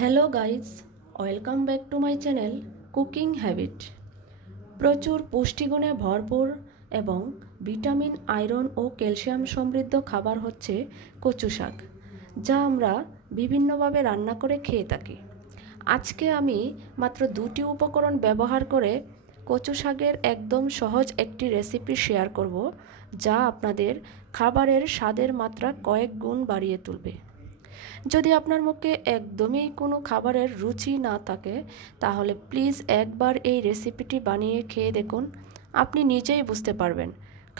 Hello guys, welcome back to my channel cooking habit. প্রচুর পুষ্টিগুণে ভরপুর এবং ভিটামিন, আয়রন ও calcium সমৃদ্ধ খাবার হচ্ছে কচু শাক, যা আমরা বিভিন্নভাবে রান্না করে খেয়ে থাকি। আজকে আমি মাত্র দুটি উপকরণ ব্যবহার করে কচু শাকের একদম সহজ একটি রেসিপি শেয়ার করব, যা আপনাদের খাবারের স্বাদের মাত্রা কয়েক গুণ বাড়িয়ে তুলবে। যদি আপনার মুখে একদমই কোনো খাবারের রুচি না থাকে, তাহলে প্লিজ একবার এই রেসিপিটি বানিয়ে খেয়ে দেখুন। আপনি নিজেই বুঝতে পারবেন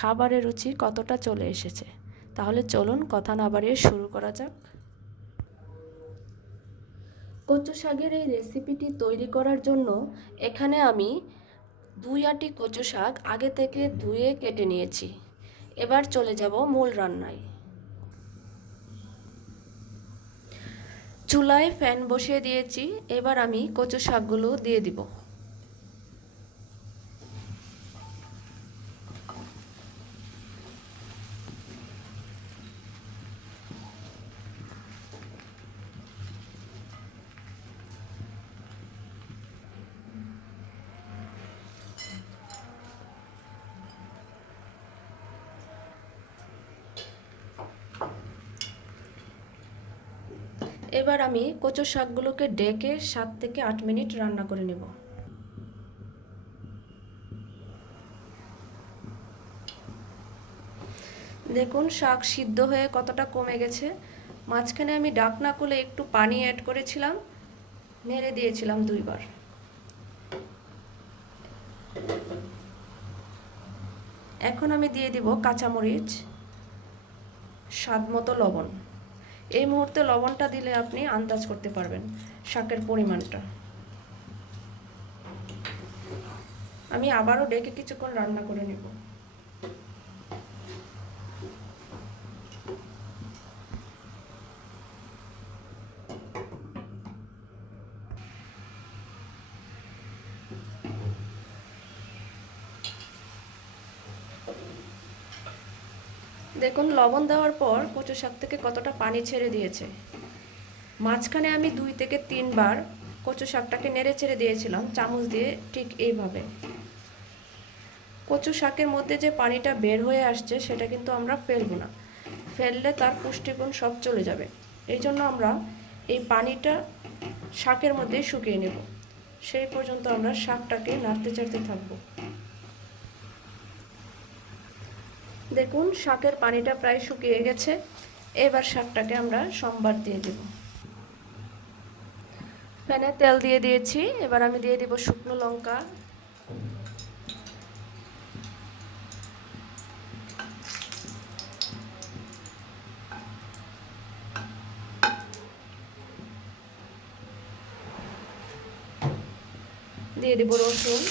খাবারের রুচি কতটা চলে এসেছে। তাহলে চলুন কথা না বাড়িয়ে শুরু করা যাক। কচু শাকের এই রেসিপিটি তৈরি করার জন্য এখানে আমি 2 আঁটি কচু শাক আগে থেকে ধুয়ে কেটে নিয়েছি। এবার চলে যাব মূল রান্নায়। চুলায় ফ্যান বসিয়ে দিয়েছি। এবার আমি কচু শাকগুলো দিয়ে দিব। এবার আমি কচু শাকগুলোকে ডেকে 7 থেকে 8 মিনিট রান্না করে নেব। দেখুন শাক সিদ্ধ হয়ে কতটা কমে গেছে। মাঝখানে আমি ঢাকনা খুলে একটু পানি অ্যাড করেছিলাম, নেড়ে দিয়েছিলাম 2 বার। এখন আমি দিয়ে দিব কাঁচামরিচ, স্বাদ মতো লবণ। এই মুহূর্তে লবণটা দিলে আপনি আন্দাজ করতে পারবেন শাকের পরিমাণটা। আমি আবারও ডেকে কিছুক্ষণ রান্না করে নেব। দেখুন লবণ দেওয়ার পর কচু শাক থেকে কতটা পানি ছেড়ে দিয়েছে। মাঝখানে আমি 2 থেকে 3 বার কচু শাকটাকে নেড়ে ছেড়ে দিয়েছিলাম চামচ দিয়ে, ঠিক এইভাবে। কচু শাকের মধ্যে যে পানিটা বের হয়ে আসছে সেটা কিন্তু আমরা ফেলবো না, ফেললে তার পুষ্টিগুণ সব চলে যাবে। এই জন্য আমরা এই পানিটা শাকের মধ্যেই শুকিয়ে নেব। সেই পর্যন্ত আমরা শাকটাকে নাড়তে চাড়তে থাকবো। দেখুন শাকের পানিটা প্রায় শুকিয়ে গেছে। এবার শাকটাকে আমরা সম্বার দিয়ে দেব। প্যানে তেল দিয়ে দিয়েছি। এবার আমি দিয়ে দেব শুকনো লঙ্কা, দিয়ে দেব রসুন,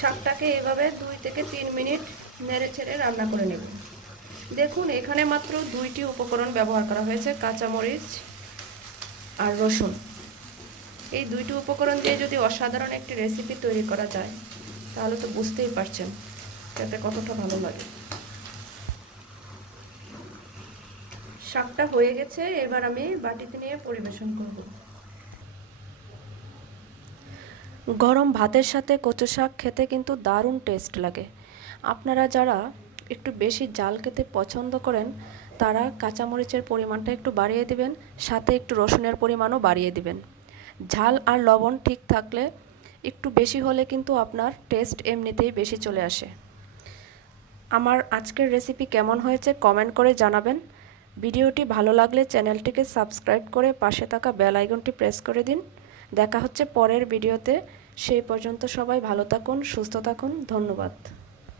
শাকটাকে এভাবে 2 থেকে 3 মিনিট নেড়ে ছেড়ে রান্না করে নেব। দেখুন এখানে মাত্র 2টি উপকরণ ব্যবহার করা হয়েছে, কাঁচামরিচ আর রসুন। এই 2টি উপকরণ দিয়ে যদি অসাধারণ একটি রেসিপি তৈরি করা যায়, তাহলে তো বুঝতেই পারছেন যাতে কতটা ভালো লাগে। শাকটা হয়ে গেছে। এবার আমি বাটিতে নিয়ে পরিবেশন করব। গরম ভাতের সাথে কচু শাক খেতে কিন্তু দারুণ টেস্ট লাগে। আপনারা যারা একটু বেশি ঝাল খেতে পছন্দ করেন, তারা কাঁচামরিচের পরিমাণটা একটু বাড়িয়ে দিবেন, সাথে একটু রসুনের পরিমাণও বাড়িয়ে দিবেন। ঝাল আর লবণ ঠিক থাকলে, একটু বেশি হলে কিন্তু আপনার টেস্ট এমনিতেই বেশি চলে আসে। আমার আজকের রেসিপি কেমন হয়েছে কমেন্ট করে জানাবেন। ভিডিওটি ভালো লাগলে চ্যানেলটিকে সাবস্ক্রাইব করে পাশে থাকা বেল আইকনটি প্রেস করে দিন। দেখা হচ্ছে পরের ভিডিওতে। সেই পর্যন্ত সবাই ভালো থাকুন, সুস্থ থাকুন। ধন্যবাদ।